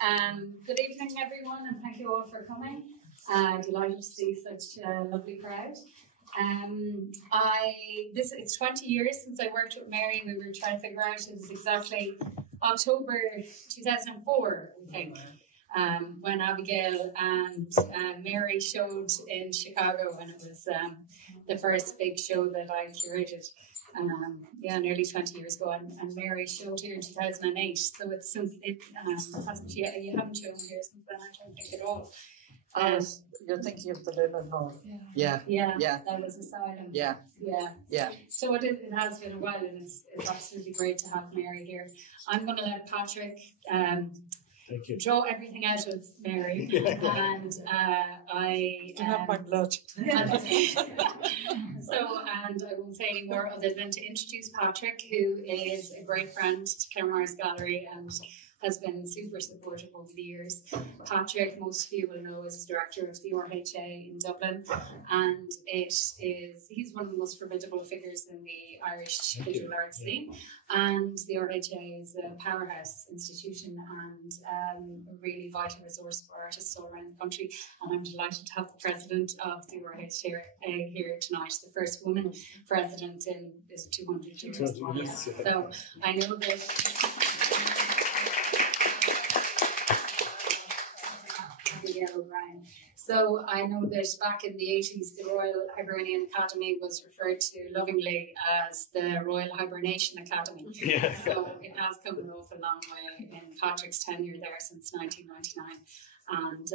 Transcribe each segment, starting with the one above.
Good evening, everyone, and thank you all for coming. Delighted to see such a lovely crowd. It's 20 years since I worked with Mary. We were trying to figure out it was exactly October 2004, I think, when Abigail and Mary showed in Chicago, and it was the first big show that I curated. Nearly 20 years ago, and Mary showed here in 2008. So hasn't you haven't shown here since then, I don't think at all. You're thinking of the Linen Hall. Yeah. That was Asylum. Yeah. So it has been a while, and it's absolutely great to have Mary here. I'm going to let Patrick draw everything out of Mary, and I do have my blood. And I won't say any more other than to introduce Patrick, who is a great friend to Claremorris Gallery and has been super supportive over the years. Patrick, most of you will know, is the director of the RHA in Dublin, and he's one of the most formidable figures in the Irish visual arts scene. And the RHA is a powerhouse institution and a really vital resource for artists all around the country. And I'm delighted to have the president of the RHA here tonight, the first woman president in 200 years. So I know that. O'Brien. So I know that back in the 80s, the Royal Hibernian Academy was referred to lovingly as the Royal Hibernation Academy. Yeah. So it has come an awful long way in Patrick's tenure there since 1999. And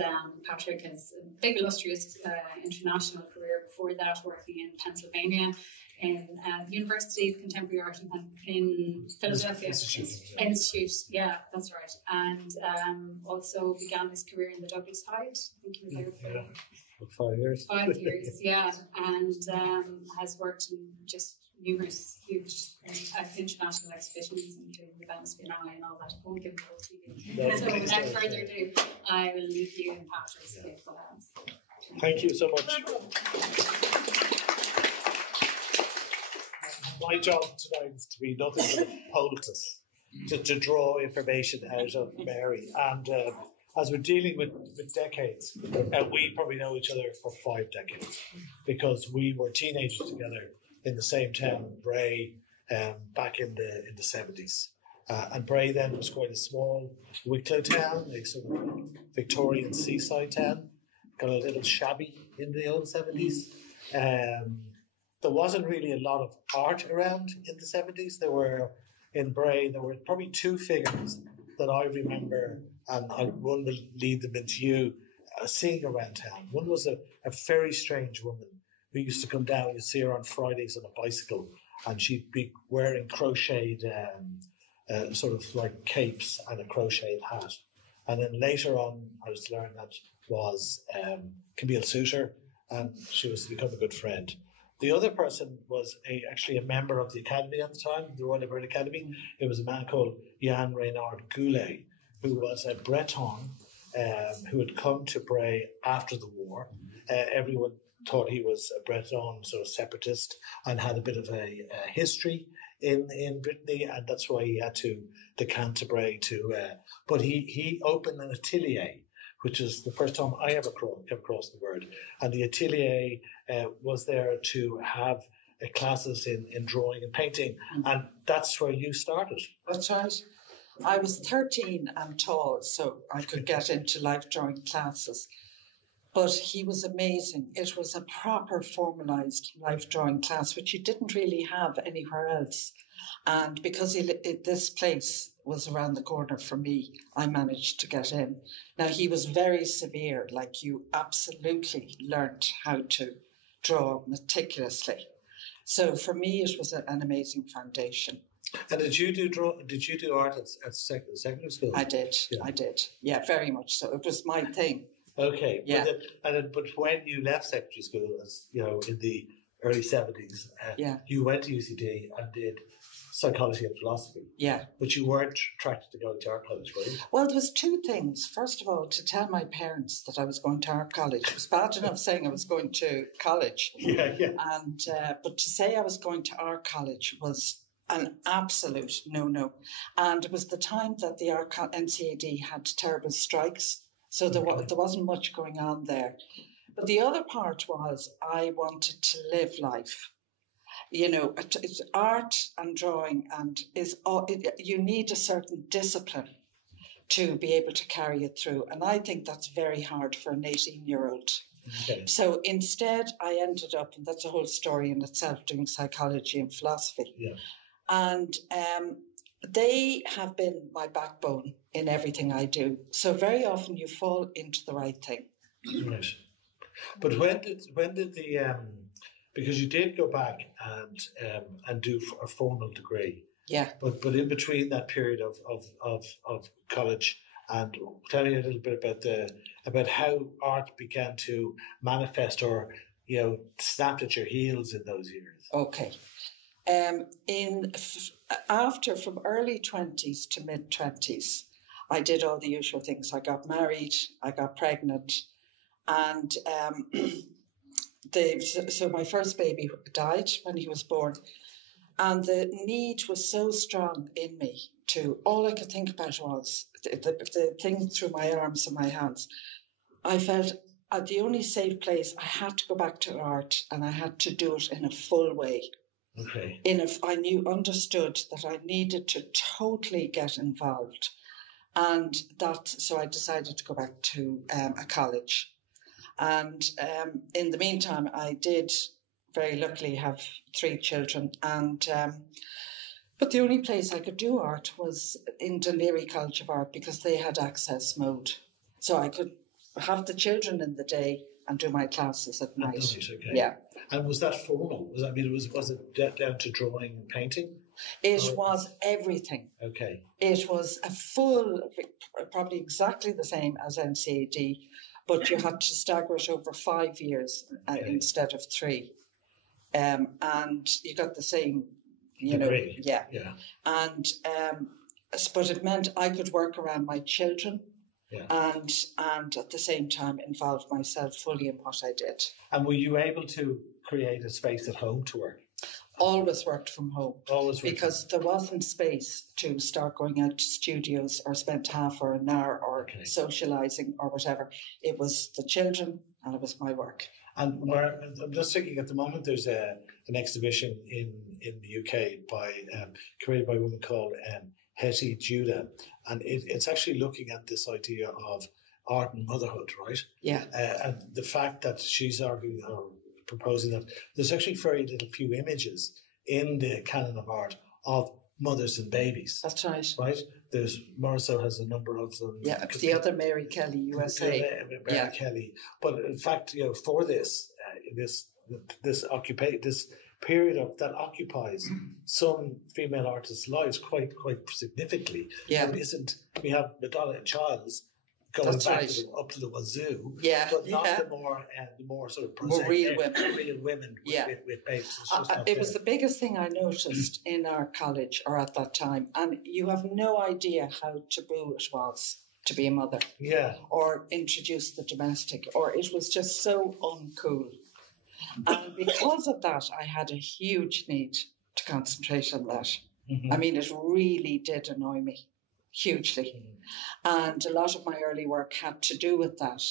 Patrick has a big, illustrious international career before that, working in Pennsylvania, in the University of Contemporary Art in Philadelphia Institute. Yeah, that's right. And also began his career in the Douglas Hyde. I think you were there for 5 years. 5 years, yeah. And has worked in just numerous huge international exhibitions, including the Venice Biennale and all that. I won't give it all to you. So without further ado, I will leave you in Patrick's capable hands. Thank you so much. My job tonight is to be nothing but a poultice, to draw information out of Mary. And as we're dealing with decades, we probably know each other for 5 decades, because we were teenagers together in the same town, Bray, back in the 70s. And Bray then was quite a small Wicklow town, a sort of Victorian seaside town, got a little shabby in the old 70s. There wasn't really a lot of art around in the 70s. In Bray, there were probably 2 figures that I remember, and one will lead them into you, seeing around town. One was a very strange woman who used to come down. You'd see her on Fridays on a bicycle, and she'd be wearing crocheted sort of like capes and a crocheted hat. And then later on, I was to learn that was Camille Souter, and she was to become a good friend. The other person was actually a member of the Academy at the time, the Royal Hibernian Academy. It was a man called Jan Reynard Goulet, who was a Breton who had come to Bray after the war. Everyone thought he was a Breton, sort of separatist, and had a bit of a history in Brittany, and that's why he had to decant to Bray. But he opened an atelier, which is the first time I ever came across the word. And the atelier was there to have classes in drawing and painting. And that's where you started. That's right. I was 13 and tall, so I could get into life drawing classes. But he was amazing. It was a proper formalised life drawing class, which you didn't really have anywhere else. And because this place was around the corner from me, I managed to get in. Now, he was very severe, like you absolutely learnt how to draw meticulously. So for me, it was an amazing foundation. And did you do art at secondary school? I did. Yeah, very much so. It was my thing. Okay. Yeah. But when you left secondary school, as you know, in the early 70s, you went to UCD and did psychology and philosophy. Yeah. But you weren't attracted to going to art college, were you? Well, there was 2 things. First of all, to tell my parents that I was going to art college. It was bad enough saying I was going to college. Yeah. And but to say I was going to art college was an absolute no. And it was the time that the NCAD had terrible strikes, so there wasn't much going on there. But the other part was I wanted to live life. You know, it's art and drawing, and you need a certain discipline to be able to carry it through. And I think that's very hard for an 18-year-old. Okay. So instead, I ended up, and that's a whole story in itself, doing psychology and philosophy. Yeah. And they have been my backbone in everything I do. So very often you fall into the right thing. Right. But when did the because you did go back and do a formal degree. Yeah. But in between that period of college, and tell me a little bit about how art began to manifest or, you know, snapped at your heels in those years. Okay. From early 20s to mid 20s, I did all the usual things. I got married, I got pregnant, and so my first baby died when he was born. And the need was so strong in me all I could think about was the thing through my arms and my hands. I felt at the only safe place, I had to go back to art, and I had to do it in a full way. Okay. Understood that I needed to totally get involved. And so I decided to go back to a college. And in the meantime, I did very luckily have 3 children. But the only place I could do art was in Dunleary College of Art, because they had access mode. So I could have the children in the day and do my classes at night. Okay. Yeah. And was that formal? Was it down to drawing and painting? It was everything. Okay. It was a full, probably exactly the same as NCAD, but you had to stagger it over 5 years instead of 3. And you got the same, degree. Yeah. And but it meant I could work around my children. Yeah. And at the same time involve myself fully in what I did. And were you able to create a space at home to work? Always worked from home. Because there wasn't space to start going out to studios or spend half or an hour or socialising or whatever. It was the children and it was my work. And I'm just thinking at the moment there's an exhibition in the UK created by a woman called Hetty Judah, and it's actually looking at this idea of art and motherhood, right? Yeah. And the fact that she's arguing or proposing that there's actually very few images in the canon of art of mothers and babies. That's right. Right? There's Morrisseau has a number of them. Yeah, the other Mary Kelly, USA. Mary Kelly. But in fact, for this period that occupies some female artists' lives quite significantly. Yeah. We have Madonna and Childs going That's back right. up to the wazoo. Yeah. But not the more sort of more real women. Real women with babies. It was the biggest thing I noticed in our college or at that time. And you have no idea how taboo it was to be a mother. Yeah. Or introduce the domestic. Or it was just so uncool. And because of that, I had a huge need to concentrate on that. Mm-hmm. I mean, it really did annoy me hugely. Mm-hmm. And a lot of my early work had to do with that,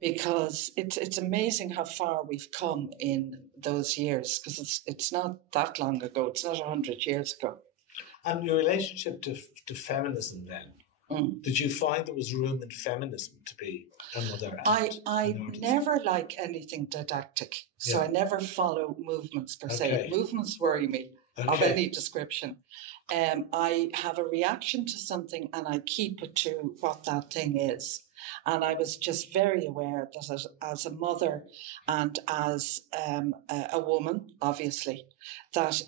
because it's amazing how far we've come in those years, because it's not that long ago. It's not 100 years ago. And your relationship to feminism then? Did you find there was room in feminism to be a mother? I never like anything didactic, so I never follow movements per se. Movements worry me of any description. I have a reaction to something and I keep it to what that thing is. And I was just very aware that as a mother and as a woman, obviously, that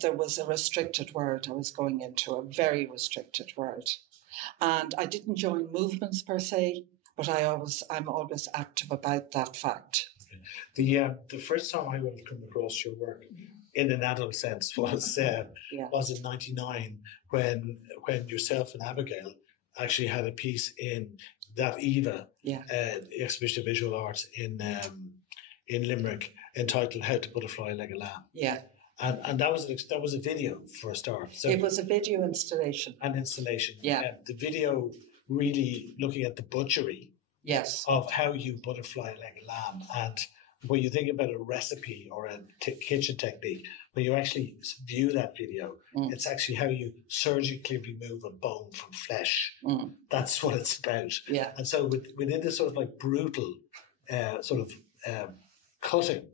there was a restricted world I was going into, a very restricted world. And I didn't join movements per se, but I'm always active about that fact. The first time I would have come across your work in an adult sense was in '99 when yourself and Abigail actually had a piece in that Eva exhibition of visual art in Limerick entitled "How to Butterfly Like a Lamb." Yeah. And that was a video for a start. So it was a video installation. An installation. Yeah. The video really looking at the butchery. Yes. Of how you butterfly leg a lamb. And when you think about a recipe or a kitchen technique, when you actually view that video, it's actually how you surgically remove a bone from flesh. That's what it's about. Yeah. And so within this sort of like brutal cutting,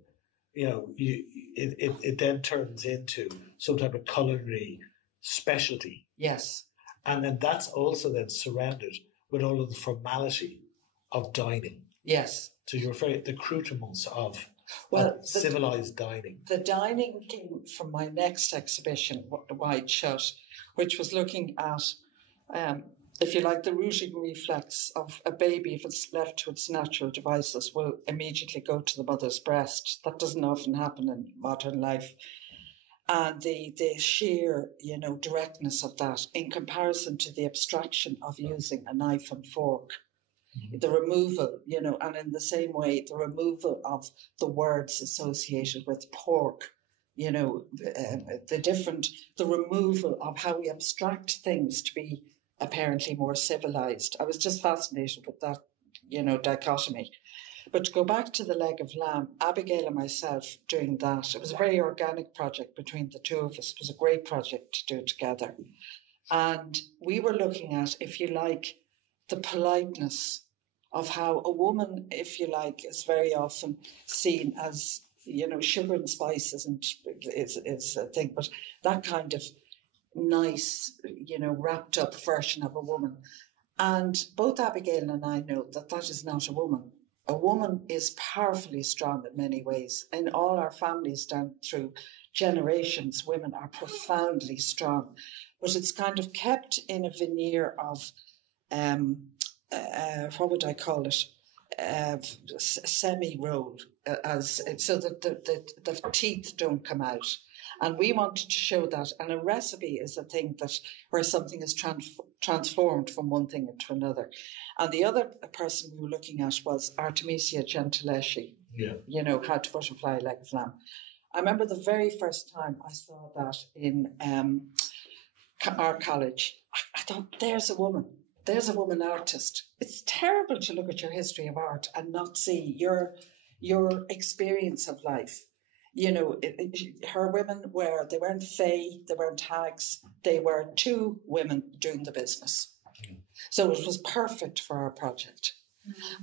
it then turns into some type of culinary specialty. Yes. And then that's also then surrounded with all of the formality of dining. Yes. So you're referring to the accoutrements of civilized dining. The dining came from my next exhibition, Wide Shut, which was looking at, if you like, the rooting reflex of a baby, if it's left to its natural devices, will immediately go to the mother's breast. That doesn't often happen in modern life. And the sheer, directness of that in comparison to the abstraction of using a knife and fork. The removal, and in the same way, the removal of the words associated with pork, the removal of how we abstract things to be apparently more civilized. I was just fascinated with that, dichotomy. But to go back to the leg of lamb, Abigail and myself doing that, it was a very organic project between the two of us. It was a great project to do together. And we were looking at, if you like, the politeness of how a woman, if you like, is very often seen as, sugar and spices and is a thing, but that kind of nice, wrapped up version of a woman. And both Abigail and I know that that is not a woman. A woman is powerfully strong in many ways. In all our families down through generations, women are profoundly strong. But it's kind of kept in a veneer of what would I call it? Semi-roll, so that the teeth don't come out. And we wanted to show that. And a recipe is a thing where something is transformed from one thing into another. And the other person we were looking at was Artemisia Gentileschi. Yeah. How to butterfly leg of lamb. I remember the very first time I saw that in our college. I thought, there's a woman artist. It's terrible to look at your history of art and not see your experience of life. Her women they weren't fae, they weren't hags, they were two women doing the business. So it was perfect for our project.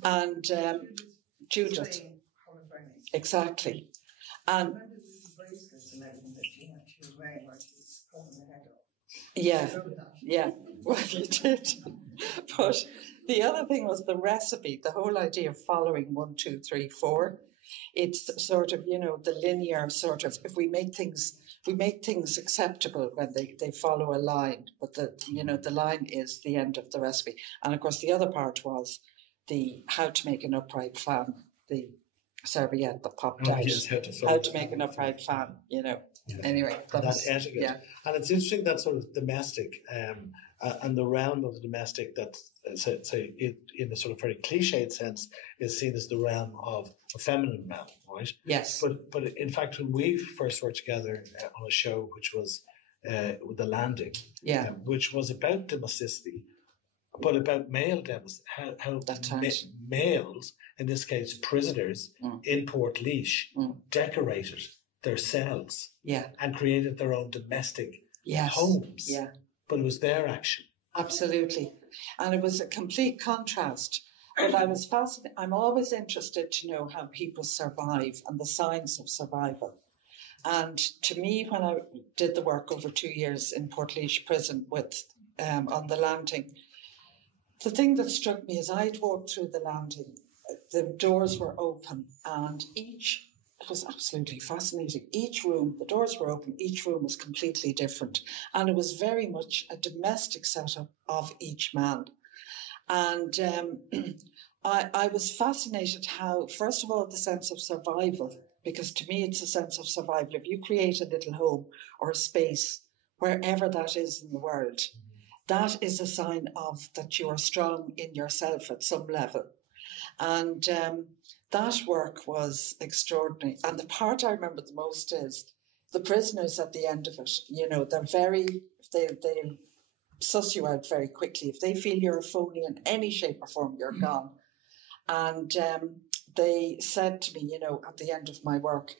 And Judith, exactly. And yeah, well, you did. But the other thing was the recipe, the whole idea of following 1, 2, 3, 4. It's sort of, the linear sort of, if we make things acceptable when they follow a line, but the line is the end of the recipe. And of course, the other part was the how to make an upright fan, the serviette that popped out. Yes, how to make an upright fan, Yeah. Anyway, that etiquette. Yeah. And it's interesting that sort of domestic and the realm of the domestic that, in a sort of very cliched sense, is seen as the realm of a feminine realm, right? Yes. But in fact, when we first worked together on a show which was The Landing, which was about domesticity, but about male domesticity, how males, in this case prisoners in Portlaoise, decorated their cells and created their own domestic homes. Yeah. But it was their action. Absolutely. And it was a complete contrast. But I was fascinated. I'm always interested to know how people survive and the signs of survival. And to me, when I did the work over 2 years in Portlaoise prison with on the landing, the thing that struck me is I'd walked through the landing, the doors were open, and it was absolutely fascinating. Each room, the doors were open, each room was completely different. And it was very much a domestic setup of each man. And I was fascinated how, first of all, the sense of survival, because to me it's a sense of survival. If you create a little home or a space, wherever that is in the world, that is a sign of that you are strong in yourself at some level. And that work was extraordinary. And the part I remember the most is the prisoners at the end of it, they suss you out very quickly. If they feel you're a phony in any shape or form, you're gone. And they said to me, at the end of my work,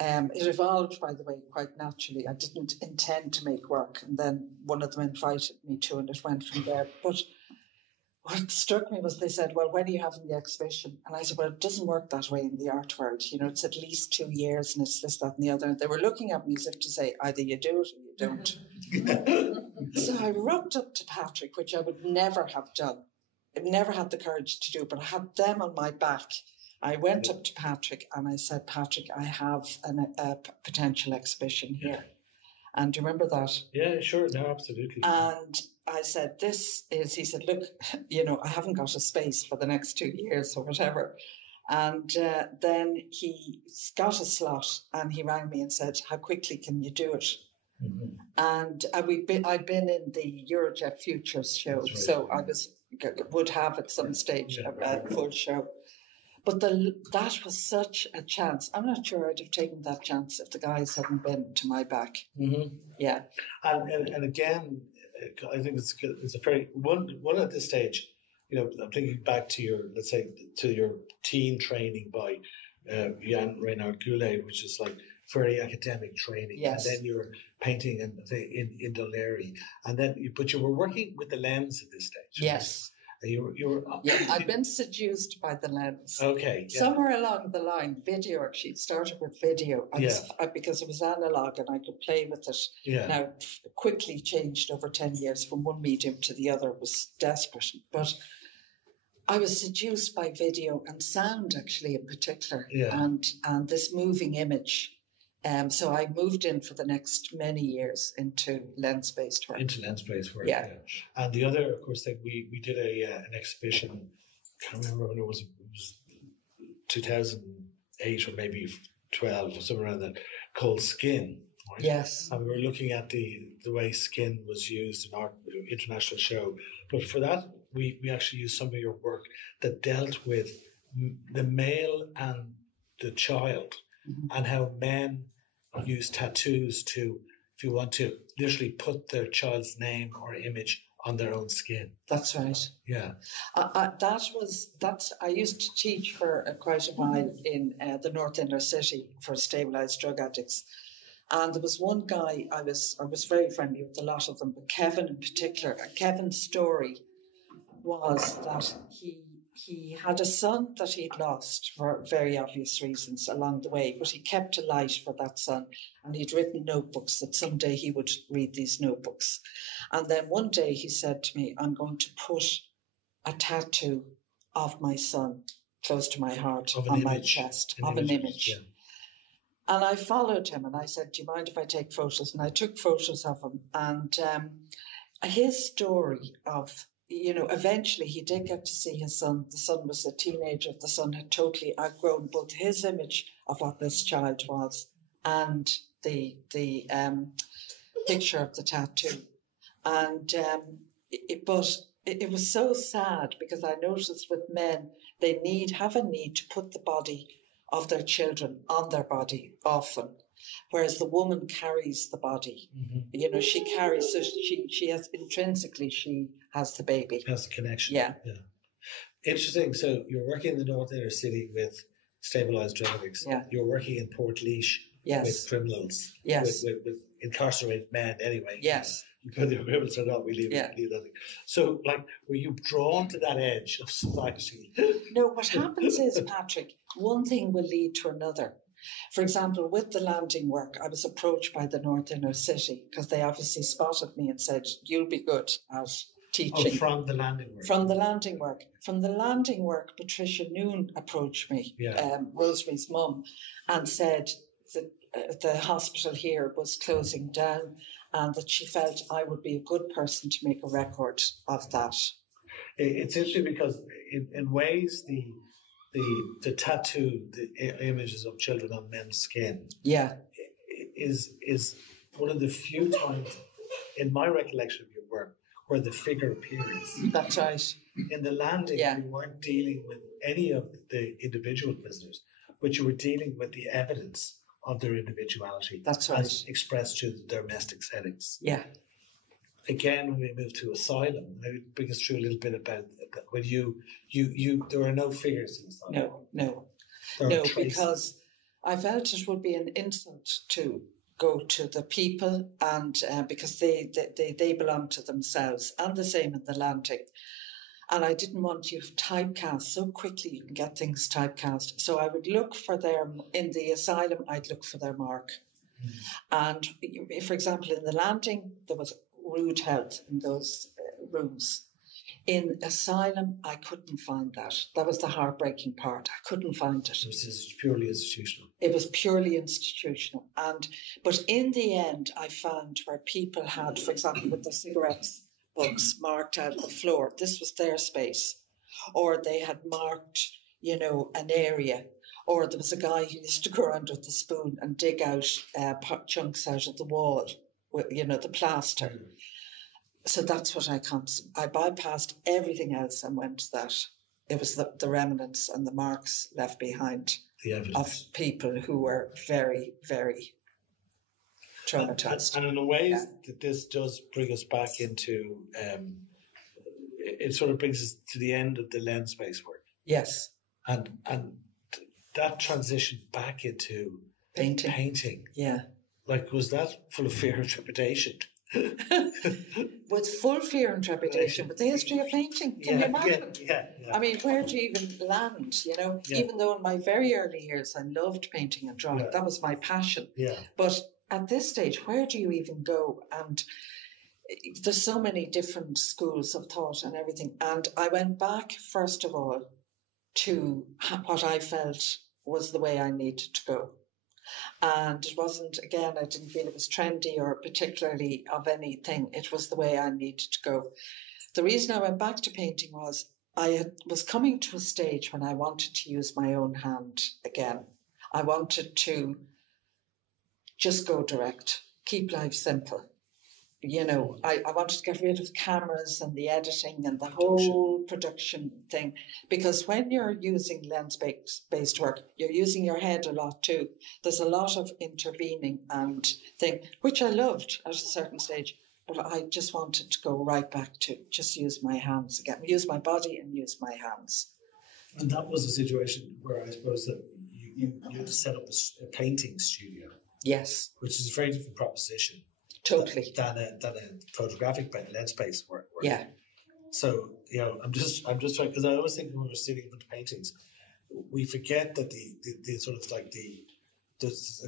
it evolved, by the way, quite naturally. I didn't intend to make work, and then one of them invited me to, and it went from there. But what struck me was they said, well, when are you having the exhibition? And I said, well, it doesn't work that way in the art world. It's at least 2 years, and it's this, that, and the other. And they were looking at me as if to say, either you do it or you don't. So I rocked up to Patrick, which I would never have done. I never had the courage to do, but I had them on my back. I went up to Patrick and I said, Patrick, I have a potential exhibition here. And do you remember that? Yeah, sure. No, absolutely. And I said, he said, look, I haven't got a space for the next 2 years or whatever. And then he got a slot and he rang me and said, how quickly can you do it? Mm-hmm. And I'd been in the Eurojet Futures show, right. So I would have at some stage a full show. But that was such a chance. I'm not sure I'd have taken that chance if the guys hadn't been to my back. Mm-hmm. Yeah. And again, I think it's a very one at this stage. I'm thinking back to your teen training by Jan Reinhard Goulet, which is like very academic training. Yes. And then you're painting in Dunleary, but you were working with the lens at this stage. Yes. Right? You were I've been seduced by the lens. Okay. Yeah. Somewhere along the line, video actually started with video. Because it was analog and I could play with it. Yeah. Now, quickly changed over 10 years from one medium to the other. It was desperate. But I was seduced by video and sound, actually, in particular. Yeah. And this moving image. So I moved in for the next many years into lens-based work. Yeah. And the other, of course, thing we did an exhibition. I can't remember when it was 2008 or maybe 12 or somewhere around that, called Skin. Right? Yes. And we were looking at the way skin was used in our international show. But for that, we actually used some of your work that dealt with the male and the child, mm-hmm. and how men use tattoos to, if you want to, literally put their child's name or image on their own skin. That's right. Yeah. I used to teach for quite a while in the North Inner City for stabilised drug addicts. And there was one guy, I was very friendly with a lot of them, but Kevin in particular. Kevin's story was that he had a son that he'd lost for very obvious reasons along the way, but he kept a light for that son, and he'd written notebooks that someday he would read these notebooks. And then one day he said to me, I'm going to put a tattoo of my son close to my heart on my chest, of an image. Yeah. And I followed him and I said, do you mind if I take photos? And I took photos of him. And his story of, eventually he did get to see his son. The son was a teenager. The son had totally outgrown both his image of what this child was and the picture of the tattoo. And it was so sad because I noticed with men, they have a need to put the body of their children on their body often, whereas the woman carries the body. Mm-hmm. She carries, so she has intrinsically, she has the baby. Has the connection. Yeah. Interesting. So you're working in the North Inner City with stabilised drug addicts. Yeah. You're working in Portlaoise with criminals. Yes. With incarcerated men anyway. Yes. Whether they're criminals or not, we leave that. So, were you drawn to that edge of society? No, what happens is, Patrick, one thing will lead to another. For example, with the landing work, I was approached by the North Inner City because they obviously spotted me and said, you'll be good at teaching. Oh, from the landing work? From the landing work. From the landing work, Patricia Noon approached me, Rosemary's mum, and said that the hospital here was closing down and that she felt I would be a good person to make a record of that. It's interesting because in ways the tattoo, the images of children on men's skin, is one of the few times in my recollection of your work where the figure appears. That's right. In the landing, you weren't dealing with any of the individual prisoners, but you were dealing with the evidence of their individuality. That's right. As expressed through the domestic settings. Yeah. Again, when we move to asylum, maybe bring us through a little bit about when you there are no figures in asylum. No, Traces. because I felt it would be an insult to go to the people, and because they belong to themselves, and the same in the landing. And I didn't want you typecast so quickly. You can get things typecast. So I would look for in the asylum, I'd look for their mark. And for example, in the landing, there was rude health in those rooms. In asylum, I couldn't find that. That was the heartbreaking part. I couldn't find it. It was purely institutional. It was purely institutional. But in the end, I found where people had, for example, with the cigarettes, books marked out the floor. This was their space. Or they had marked, an area. Or there was a guy who used to go around with the spoon and dig out chunks out of the wall, with, the plaster. So that's what I bypassed everything else and went to that. It was the remnants and the marks left behind of people who were very, very traumatized. And in a way that this does bring us back into, it sort of brings us to the end of the lens-based work. Yes. And that transition back into painting. Yeah. Like, was that full of fear and trepidation? With full fear and trepidation, but the history of painting, can you imagine? Yeah. I mean, where do you even land, Even though in my very early years I loved painting and drawing, that was my passion. Yeah. But at this stage, where do you even go? And there's so many different schools of thought and everything. And I went back, first of all, to what I felt was the way I needed to go. And it wasn't, again, I didn't feel it was trendy or particularly of anything. It was the way I needed to go. The reason I went back to painting was I was coming to a stage when I wanted to use my own hand again. I wanted to just go direct, keep life simple. I wanted to get rid of cameras and the editing and the whole production thing, because when you're using lens-based work, you're using your head a lot too. There's a lot of intervening and thing, which I loved at a certain stage, but I just wanted to go right back to just use my hands again, use my body and use my hands. And that was a situation where I suppose that you had to set up a painting studio. Yes. Which is a very different proposition. Totally. Than a photographic lens-based work. Yeah. So, I'm just trying, because I always think when we're sitting with the paintings, we forget that the sort of like the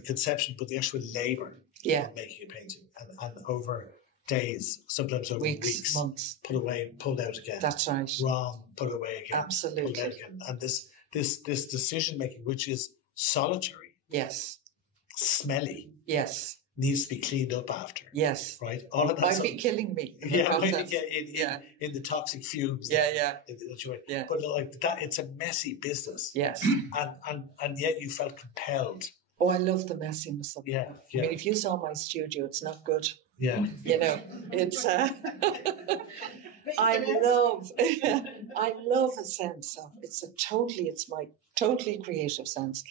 conception, but the actual labour of making a painting and over days, sometimes over weeks, months, put away, pulled out again. That's right. Wrong, put away again. Absolutely. Pulled out again. And this decision making, which is solitary. Yes. Smelly. Yes. Needs to be cleaned up after. Yes. Right? All of that might be killing me. In the toxic fumes. Yeah. But like that, it's a messy business. Yes. And yet you felt compelled. Oh, I love the messiness of it. Yeah. I mean, if you saw my studio, it's not good. Yeah. It's I love a sense of it's my totally creative sense.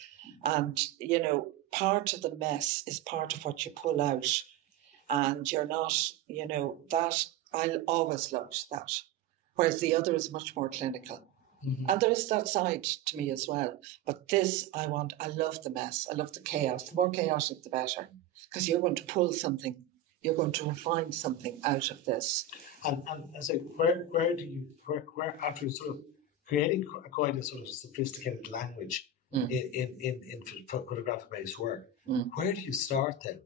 And, part of the mess is part of what you pull out. And you're not, that, I always loved that. Whereas the other is much more clinical. Mm-hmm. And there is that side to me as well. But this, I love the mess. I love the chaos. The more chaotic, the better. Because you're going to pull something. You're going to refine something out of this. And I say, where after sort of creating quite a sort of sophisticated language in photographic-based work, where do you start then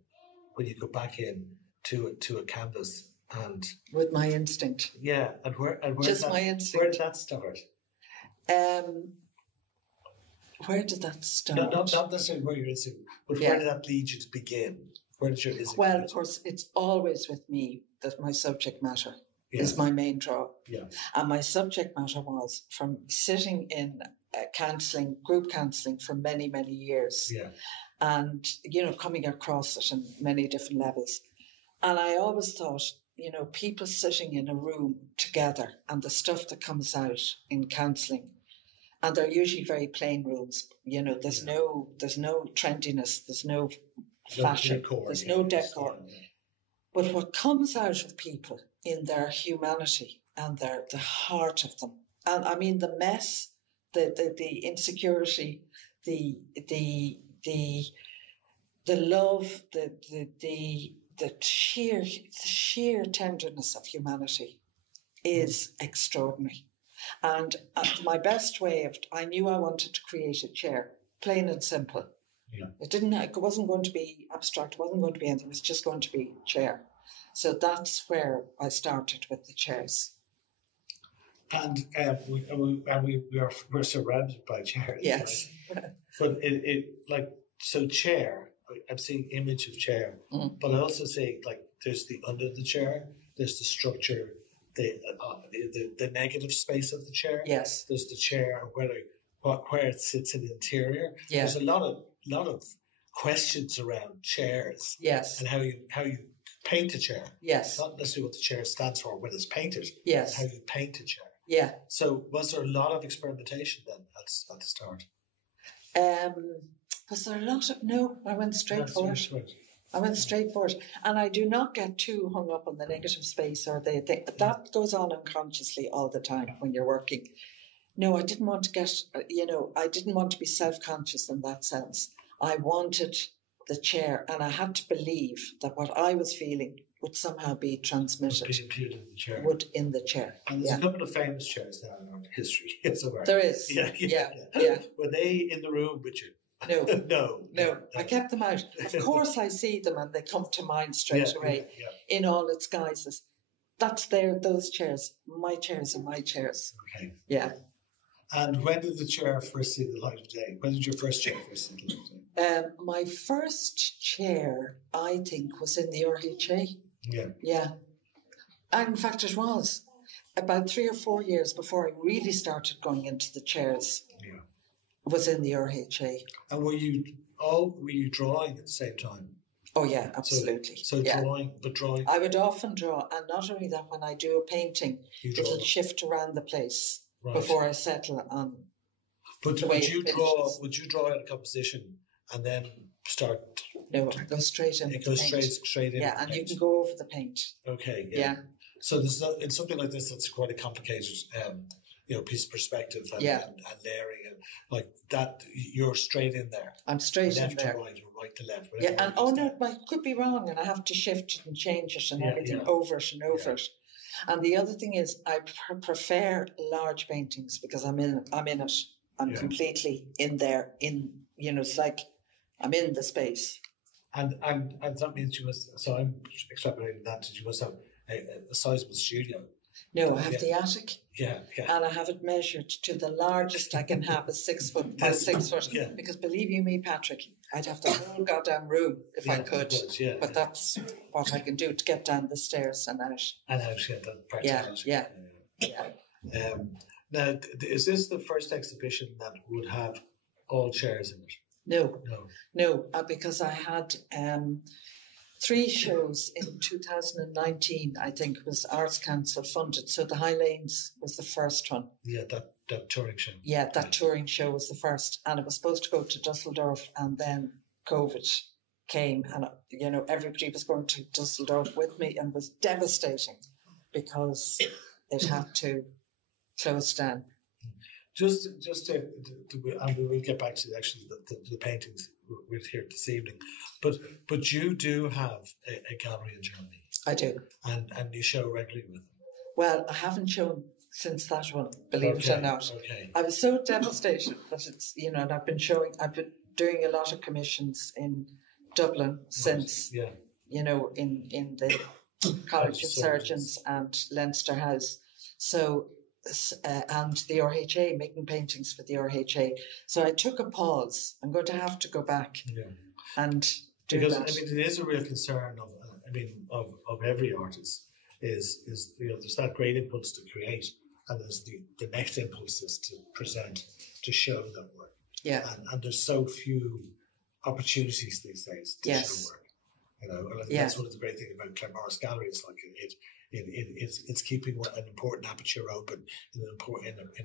when you go back in to a canvas and with my instinct? Yeah, and where just my instinct. Where did that start? Where did that start? Not necessarily where your instinct, but where did that lead you to begin? Where did your instinct? Well, of course, it's always with me that my subject matter is my main draw. Yeah, and my subject matter was from sitting in group counselling for many, many years. Yeah. And, coming across it in many different levels. And I always thought, people sitting in a room together and the stuff that comes out in counselling And they're usually very plain rooms. You know, there's no trendiness, there's no fashion, there's no decor. But what comes out of people in their humanity and the heart of them, and I mean the mess, the insecurity, the love, the sheer tenderness of humanity is extraordinary. And my best way I knew I wanted to create a chair, plain and simple. Yeah. It wasn't going to be abstract, it wasn't going to be anything, it was just going to be a chair. So that's where I started with the chairs. And we're surrounded by chairs. Yes. Right? But so chair, I'm seeing image of chair, but I also see like there's the under the chair, there's the structure, the negative space of the chair. Yes. There's the chair where it sits in the interior. Yeah. There's a lot of questions around chairs. Yes. And how you paint a chair. Yes. Not necessarily what the chair stands for when it's painted. Yes. How you paint a chair. Yeah. So was there a lot of experimentation then at the start? Was there a lot of... No, I went straight for it. I went straight for it. And I do not get too hung up on the negative space or that goes on unconsciously all the time when you're working. No, I didn't want to get, I didn't want to be self-conscious in that sense. I wanted the chair, and I had to believe that what I was feeling would somehow be transmitted. Would in the chair. And there's a couple of famous chairs now in our history. There is. Yeah. Were they in the room with you? No. No. I kept them out. Of course I see them and they come to mind straight away in all its guises. That's those chairs. My chairs are my chairs. Okay. Yeah. And when did the chair first see the light of day? When did your first chair first see the light of day? My first chair, I think, was in the RHA. Yeah. Yeah. And in fact, it was about 3 or 4 years before I really started going into the chairs. Yeah. Was in the RHA. And were you drawing at the same time? Oh yeah, absolutely. So drawing. I would often draw, and not only that, when I do a painting, it'll shift around the place before I settle on. But would you draw out a composition and then start? No, it goes straight in. It goes straight in. Yeah, and you can go over the paint. Okay. Yeah. So in something like this, that's quite a complicated. Piece of perspective and layering and like that. You're straight in there. I'm straight left in there. To right or right to left. Yeah, and I could be wrong, and I have to shift it and change it and everything over it and over it. And the other thing is, I prefer large paintings because I'm in it. I'm completely in there. It's like I'm in the space. And that means you must. So I'm extrapolating that you must have a sizable studio. No, I have the attic. Yeah. And I have it measured to the largest I can have is 6 foot by 6 foot. Yeah. Because believe you me, Patrick, I'd have the whole goddamn room if I could. But that's what I can do to get down the stairs and out. That practicality. Yeah. Now, is this the first exhibition that would have all chairs in it? No, because I had 3 shows in 2019, I think it was Arts Council funded. So the High Lanes was the first one. Yeah, that touring show. Yeah, that touring show was the first. And it was supposed to go to Dusseldorf, and then COVID came, and everybody was going to Dusseldorf with me, and it was devastating because it had to close down. Just to and we will get back to the paintings we're here this evening, but you do have a gallery in Germany. I do, and you show regularly with them. Well, I haven't shown since that one, believe it or not. Okay. I was so devastated that it's and I've been doing a lot of commissions in Dublin since in the College of Surgeons and Leinster House. So. And the RHA, making paintings for the RHA. So I took a pause. I'm going to have to go back and do that. Because it is a real concern of every artist is there's that great impulse to create, and there's the next impulse is to present, to show that work. Yeah. And there's so few opportunities these days to show work. And I think that's one of the great things about Claremorris Gallery. It's like it's keeping an important aperture open in an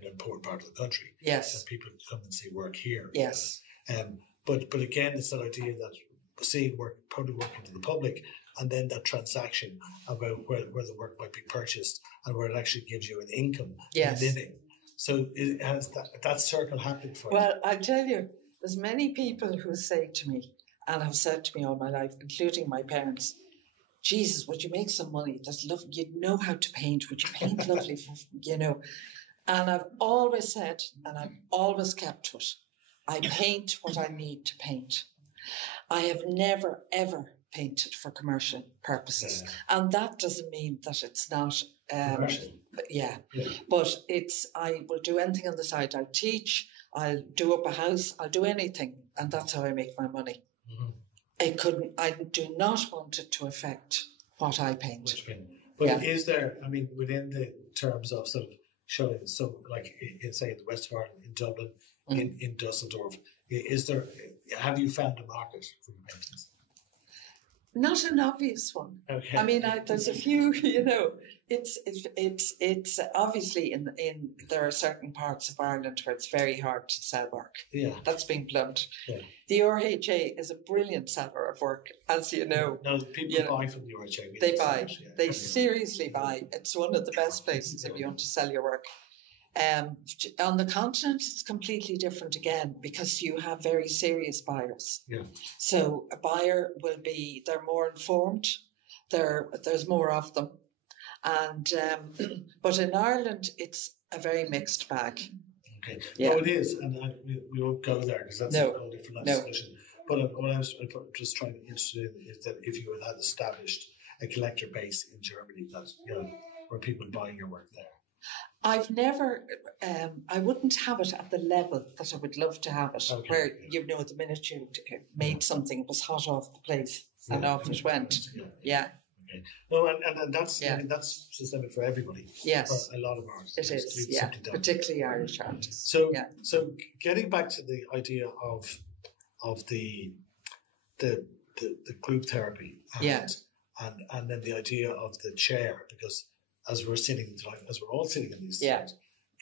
important part of the country. Yes. And people come and see work here. Yes. But again, it's that idea that seeing work, putting work into the public, and then that transaction about where the work might be purchased and where it actually gives you an income, yes. living. So it has that circle happening for you. Well, I tell you, there's many people who say to me, and have said to me all my life, including my parents, Jesus, would you make some money? You'd know how to paint. Would you paint lovely? And I've always said, and I've always kept to it, I paint what I need to paint. I have never, ever painted for commercial purposes. Yeah. And that doesn't mean that it's not... yeah. But I will do anything on the side. I'll teach, I'll do up a house, I'll do anything. And that's how I make my money. Mm-hmm. I do not want it to affect what I paint. But is there, within the terms of sort of showing, so like in, say, in the west of Ireland, in Dublin, in Dusseldorf, have you found a market for your paintings? Not an obvious one. Okay. There's a few, it's obviously there are certain parts of Ireland where it's very hard to sell work. Yeah. That's being blunt. Yeah. The RHA is a brilliant seller of work, as you know. No, people buy from the RHA. They buy. Yeah. They seriously buy. It's one of the best places if you want to sell your work. On the continent, it's completely different again because you have very serious buyers. Yeah. So a buyer they're more informed. There's more of them. And but in Ireland, it's a very mixed bag. Okay. Yeah. No, it is. And we won't go there because that's a whole different discussion. But what I was just trying to interested in is that if you had established a collector base in Germany, that where people buying your work there. I've never, I wouldn't have it at the level that I would love to have it, where, the minute you made something, it was hot off the place and off it went. Yeah. Okay. No, and that's, that's systemic for everybody. Yes. For a lot of artists. It is, particularly Irish artists. So getting back to the idea of the group therapy and then the idea of the chair, because as we're all sitting in these chairs,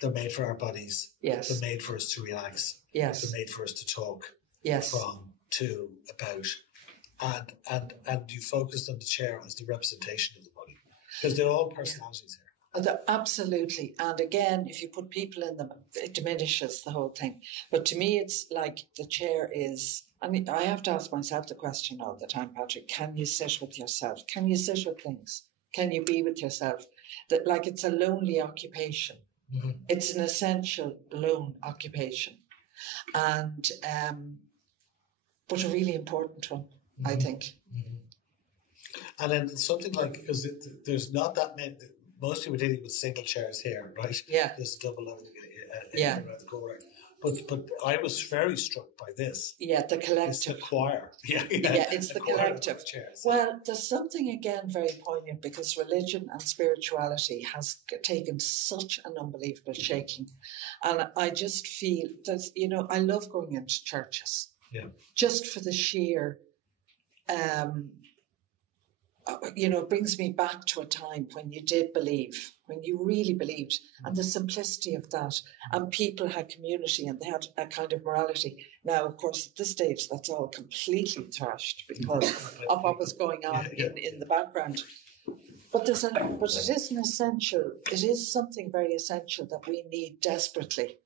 they're made for our bodies. Yes. They're made for us to relax. Yes. They're made for us to talk. Yes. From, to, about. And you focused on the chair as the representation of the body. Because they're all personalities here. Absolutely. And again, if you put people in them, it diminishes the whole thing. But to me, it's like the chair is... I have to ask myself the question all the time, Patrick, can you sit with yourself? Can you sit with things? Can you be with yourself? It's a lonely occupation. Mm-hmm. It's an essential lone occupation. And but a really important one, I think. Mm-hmm. And then something like, because there's not that many, mostly we're dealing with single chairs here, right? Yeah. There's double around the corner. But I was very struck by this. Yeah, the collective. It's the choir. Yeah, it's the collective. Chairs. Well, there's something again very poignant because religion and spirituality has taken such an unbelievable shaking. And I just feel that, I love going into churches. Yeah. Just for the sheer, it brings me back to a time when you did believe, when you really believed, and the simplicity of that. And people had community and they had a kind of morality. Now, of course, at this stage, that's all completely thrashed because of what was going on in the background. But it is an essential, it is something very essential that we need desperately.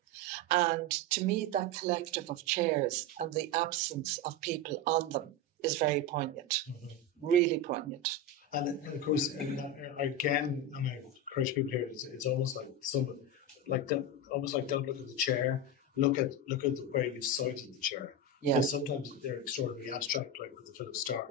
And to me, that collective of chairs and the absence of people on them is very poignant. Mm-hmm. Really poignant. And of course, again, and I encourage people here, it's almost like don't look at the chair, look at where you've sited the chair. Yeah. Because sometimes they're extraordinarily abstract, like with the Philip Starr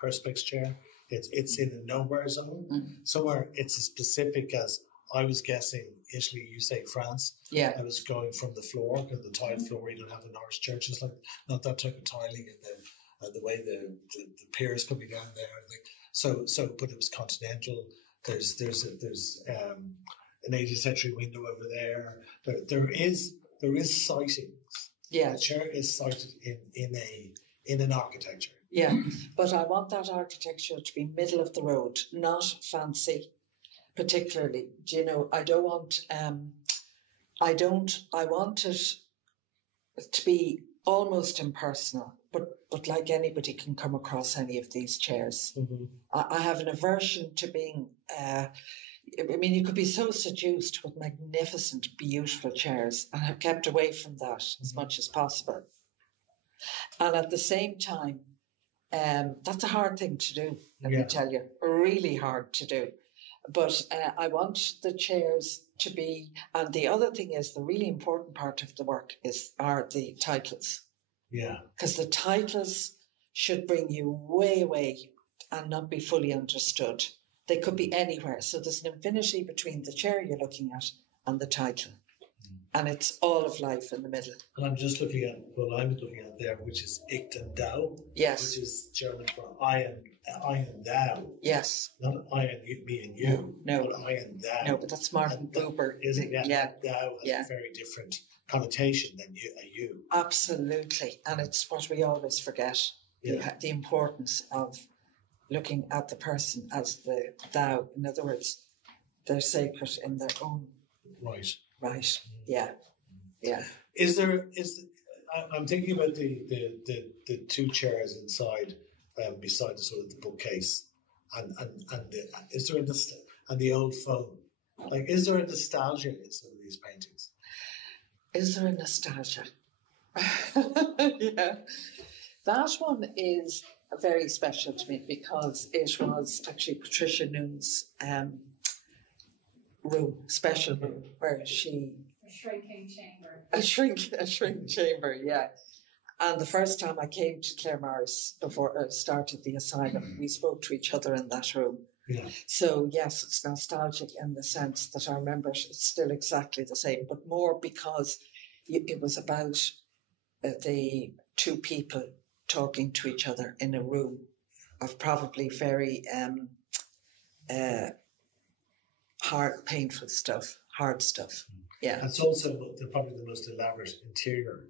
Perspex chair. It's in a nowhere zone. Mm-hmm. Somewhere it's as specific as, I was guessing Italy, you say France. Yeah. I was going from the floor, because the tiled floor, you don't have in Irish churches, like not that type of tiling, and the way the piers could be down there. But it was continental. There's an 18th century window over there. There is sightings. Yeah. The chair is sited in an architecture. Yeah, but I want that architecture to be middle of the road, not fancy. particularly. Do you know, I want it to be almost impersonal, but like anybody can come across any of these chairs. Mm-hmm. I have an aversion to being, you could be so seduced with magnificent, beautiful chairs, and have kept away from that as much as possible. And at the same time, that's a hard thing to do, let me tell you, really hard to do. But I want the chairs to be, and the other thing is, the really important part of the work are the titles. Yeah. Because the titles should bring you way away and not be fully understood. They could be anywhere. So there's an infinity between the chair you're looking at and the title. And it's all of life in the middle. And I'm just looking at what I'm looking at there, which is Ich und Thou. Yes. Which is German for I and thou. Yes. Not I and you, me and you. No. But I and thou. No, but that's Martin Buber. Is it? Yeah. Thou has a very different connotation than you. Absolutely. And it's what we always forget. The importance of looking at the person as the thou. In other words, they're sacred in their own right. Right. Yeah. Yeah. I'm thinking about the two chairs inside, beside the sort of the bookcase, and the old phone. Like, is there a nostalgia in some of these paintings? Is there a nostalgia? Yeah. That one is very special to me because it was actually Patricia Noon's room, special room, where she... A shrinking chamber. A shrink chamber, yeah. And the first time I came to Claremorris before I started the asylum, we spoke to each other in that room. Yeah. So, yes, it's nostalgic in the sense that I remember it's still exactly the same, but more because it was about the two people talking to each other in a room of probably very hard, painful stuff, hard stuff. Yeah. It's also probably the most elaborate interior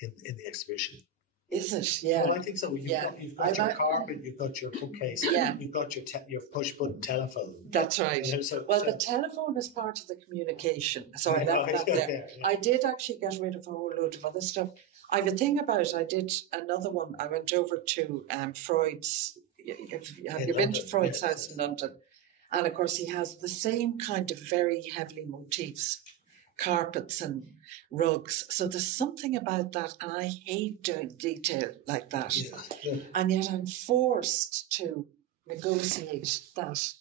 in the exhibition. Is it? Yeah. Well, I think so. You've got your carpet, you've got your bookcase, you've got your push-button telephone. That's right. The telephone is part of the communication. So I left that there. I did actually get rid of a whole load of other stuff. I have a thing about, I did another one. I went over to Freud's. Have you been to Freud's house in London? And of course, he has the same kind of very heavily motifs, carpets and rugs. So there's something about that, and I hate doing detail like that. Yeah. And yet I'm forced to negotiate that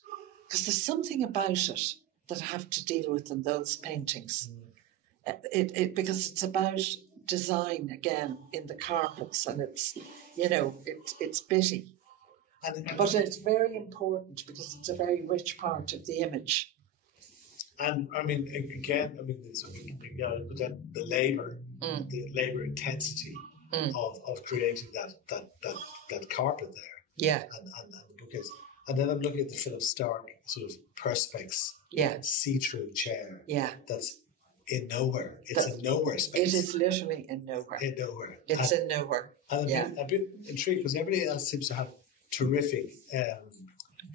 because there's something about it that I have to deal with in those paintings. Because it's about design again in the carpets, and it's it's bitty. But it's very important because it's a very rich part of the image. And I mean, again, the labour intensity of creating that carpet there. Yeah. And the bookcase. And then I'm looking at the Philip Stark sort of perspex, see-through chair. Yeah. That's in nowhere. It's in nowhere space. It is literally in nowhere. In nowhere. It's in nowhere. And I'm a bit intrigued because everybody else seems to have terrific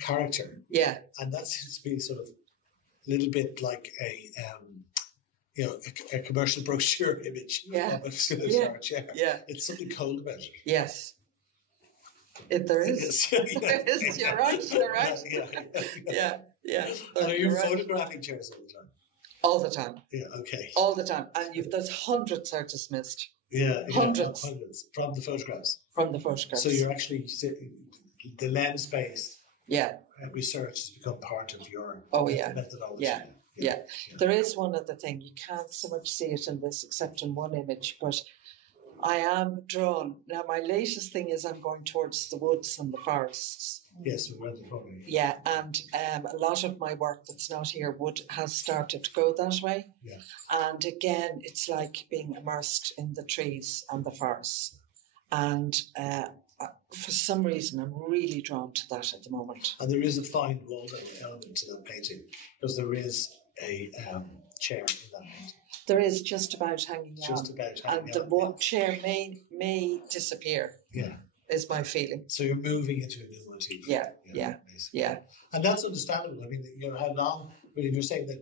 character. Yeah. And that seems to be sort of a little bit like a commercial brochure image of a Philip Stark chair. Yeah. It's something cold about it. Yes. There is. There is. You're right. Yeah. Are you photographing chairs all the time? Yeah, okay. All the time. And there's hundreds are dismissed. Yeah. Hundreds. From the photographs. So you're actually, the lens-based research has become part of your methodology. Yeah. There is one other thing. You can't so much see it in this except in one image, but I am drawn. Now, my latest thing is I'm going towards the woods and the forests. Yes, we went probably. Yeah, and a lot of my work that's not here has started to go that way. Yeah. And again, it's like being immersed in the trees and the forests. And for some reason, I'm really drawn to that at the moment. And there is a fine Walden element to that painting, because there is a chair in that painting. There is just about hanging on. Just about hanging on. And the chair may disappear. Yeah. is my feeling. So you're moving into a new motif. Yeah. And that's understandable. I mean, how long, but if you're saying that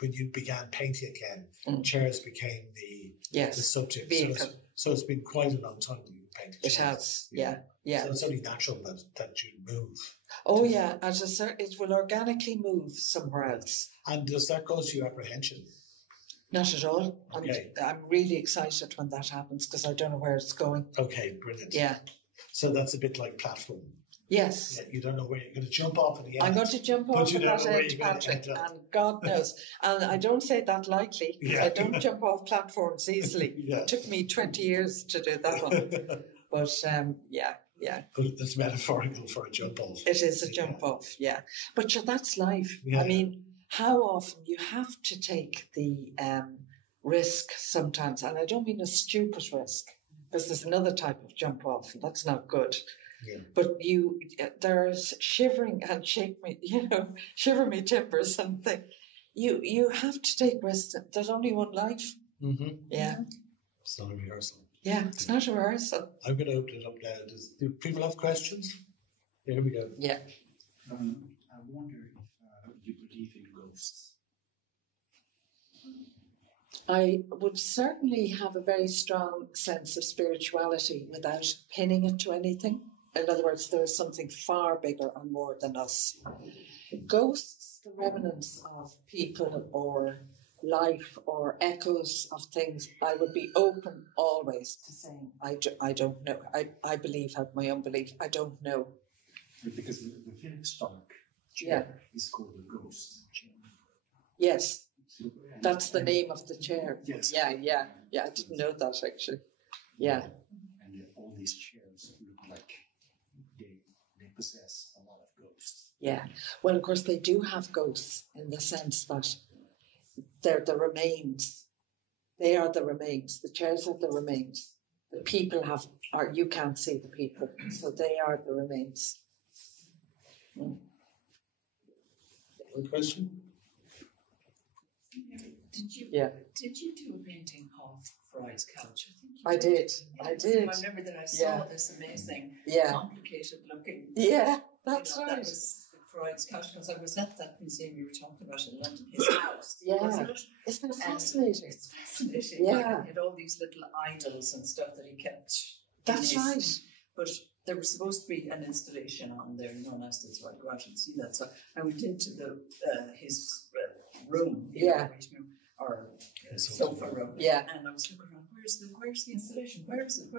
when you began painting again, chairs became the subject. Vehicle. So it's been quite a long time that you've painted chairs. It has, yeah. So it's only natural that you move. Oh yeah, it will organically move somewhere else. And does that cause you apprehension? Not at all. Okay. I'm really excited when that happens because I don't know where it's going. Okay, brilliant. Yeah. So that's a bit like platform. Yes. Yeah, you don't know where you're going to jump off at the end. I'm going to jump off at that edge, Patrick, and God knows. And I don't say that lightly, because I don't jump off platforms easily. It took me 20 years to do that one. But yeah. But it's metaphorical for a jump off. It is a jump off, yeah. But that's life. Yeah. I mean, how often you have to take the risk sometimes, and I don't mean a stupid risk, because there's another type of jump off, and that's not good. Yeah. But there's shivering and shiver me timbers and things. You have to take risks. There's only one life. Mm-hmm. Yeah. It's not a rehearsal. Yeah, it's not a rehearsal. I'm going to open it up now. Do people have questions? Here we go. Yeah. I wonder if you believe in ghosts. I would certainly have a very strong sense of spirituality without pinning it to anything. In other words, there is something far bigger and more than us. Ghosts, the remnants of people or life or echoes of things, I would be open always to saying, I don't know. I believe, have my own belief. I don't know. Because the Felix chair is called a ghost chair. Yes. That's the name of the chair. Yes. Yeah. I didn't know that actually. Yeah. And all these chairs look like they possess a lot of ghosts. Yeah. Well, of course, they do have ghosts in the sense that they're the remains. They are the remains. The chairs are the remains. The people you can't see the people, so they are the remains. One question? Did you do a painting of Freud's couch? I did. I remember that I saw this amazing, complicated looking. Yeah, that's right. That was Freud's couch, because I was at that museum you were talking about in London, his house. Yeah. Isn't it fascinating? It's fascinating. Yeah. Like, he had all these little idols and stuff that he kept. That's right. But there was supposed to be an installation on there, and no one else did, so I'd go out and see that. So I went into his room, or sofa room, and I was looking around, where's the installation? Where is it?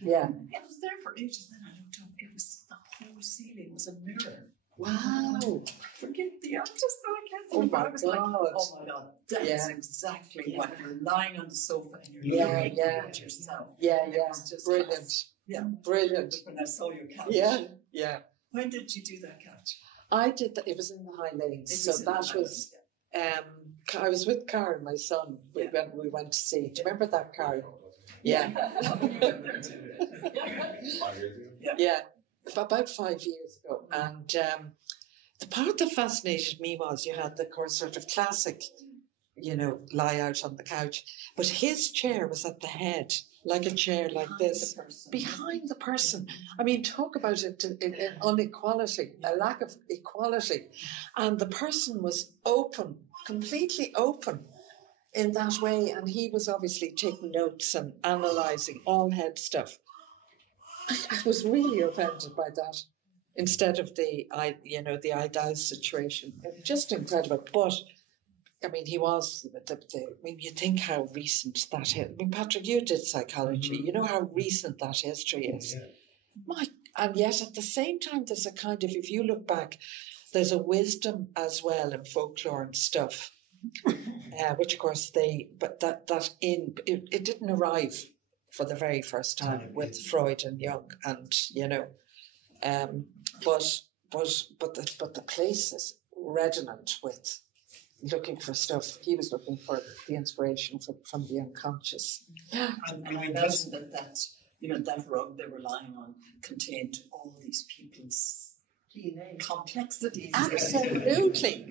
Yeah. It was there for ages, then I looked up, it was the whole ceiling was a mirror. Wow. Forget the artist, though, I can't think about it. I was like, oh my God, that's exactly what you're lying on the sofa and you're looking at yourself. Yeah. Brilliant. Yeah. Brilliant. When I saw your couch. Yeah. When did you do that couch? I did that. It was in the High Lanes. So that was, I was with Karen, my son. We went to see. Do you remember that, Karen? Yeah. Yeah. About 5 years ago. And the part that fascinated me was you had the sort of classic, lie out on the couch. But his chair was at the head, like a chair like this, behind the person. I mean, talk about it in inequality, a lack of equality. And the person was open, completely open in that way. And he was obviously taking notes and analysing all head stuff. I was really offended by that instead of the I situation. Just incredible. But, I mean, he was, you think how recent that is. I mean, Patrick, you did psychology. You know how recent that history is. Yeah. And yet at the same time, there's a kind of, if you look back, there's a wisdom as well in folklore and stuff, which of course it didn't arrive for the very first time with Freud and Jung, and but the place is redolent with looking for stuff. He was looking for the inspiration from the unconscious. Yeah, and I imagine that rug they were lying on contained all these people's DNA complexities. Absolutely.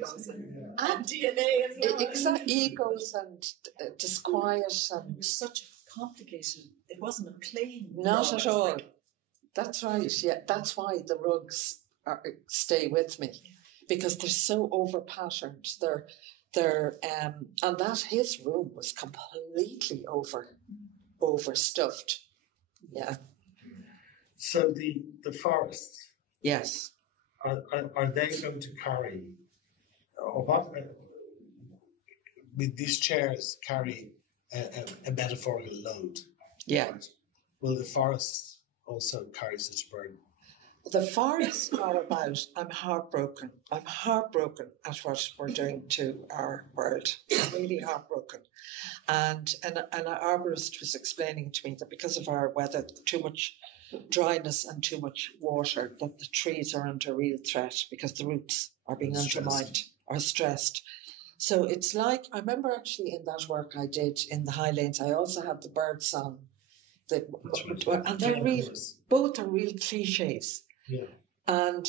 And DNA as well. Egos and disquiet and it was such a complicated. It wasn't a plain. Not at all. That's right. Yeah, that's why the rugs stay with me, because they're so over patterned. And that his room was completely overstuffed. Yeah. So the forests, Yes. are they going to carry, or what? These chairs carry a metaphorical load. Yeah. Right? Will the forests also carry such a burden? The forests are about, I'm heartbroken. I'm heartbroken at what we're doing to our world. I'm really heartbroken. And an arborist was explaining to me that because of our weather, too much dryness and too much water, that the trees are under real threat because the roots are being undermined, are stressed. So it's like, I remember actually in that work I did in the Highlands, I also had the bird song. And they're real, both are real cliches. Yeah. And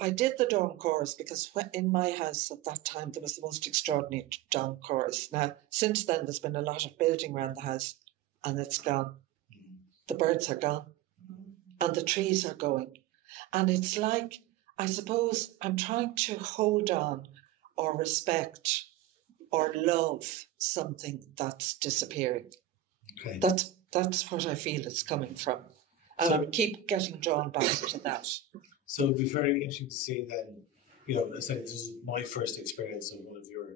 I did the dawn chorus because in my house at that time there was the most extraordinary dawn chorus. Now, since then there's been a lot of building around the house and it's gone. The birds are gone and the trees are going. And it's like, I suppose I'm trying to hold on or respect or love something that's disappearing. Okay. That's what I feel it's coming from. And I keep getting drawn back to that. So it'd be very interesting to see then, you know, this is my first experience of one of your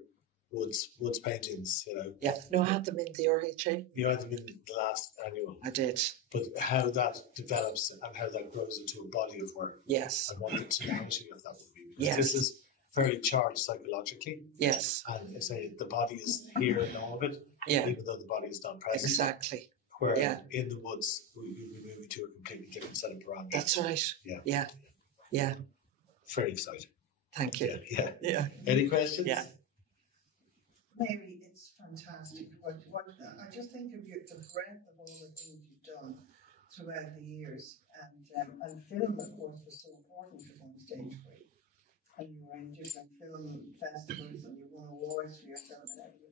woods paintings, you know. Yeah, no, I had them in the RHA. You had them in the last annual. I did. But how that develops and how that grows into a body of work. Yes. And what the tonality of that would be. Because yes. This is very charged psychologically. Yes. And I say the body is here in all of it. Yeah. Even though the body is not present. Exactly. Where in the woods, we move to a completely different set of parameters. That's right. Yeah. Yeah. Yeah. Very exciting. Thank you. Yeah. Any questions? Yeah. Mary, it's fantastic. I just think of the breadth of all the things you've done throughout the years, and film, of course, was so important at one stage for you. And you were in different film festivals, and you won awards for your film and everything.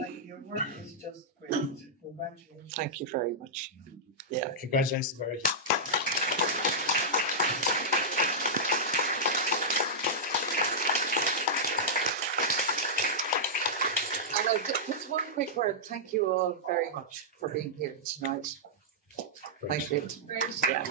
Like, your work is just brilliant. Congratulations. Thank you very much. Yeah. Congratulations, Mary. Just one quick word. Thank you all very much for being here tonight. Thank you. Great. Yeah.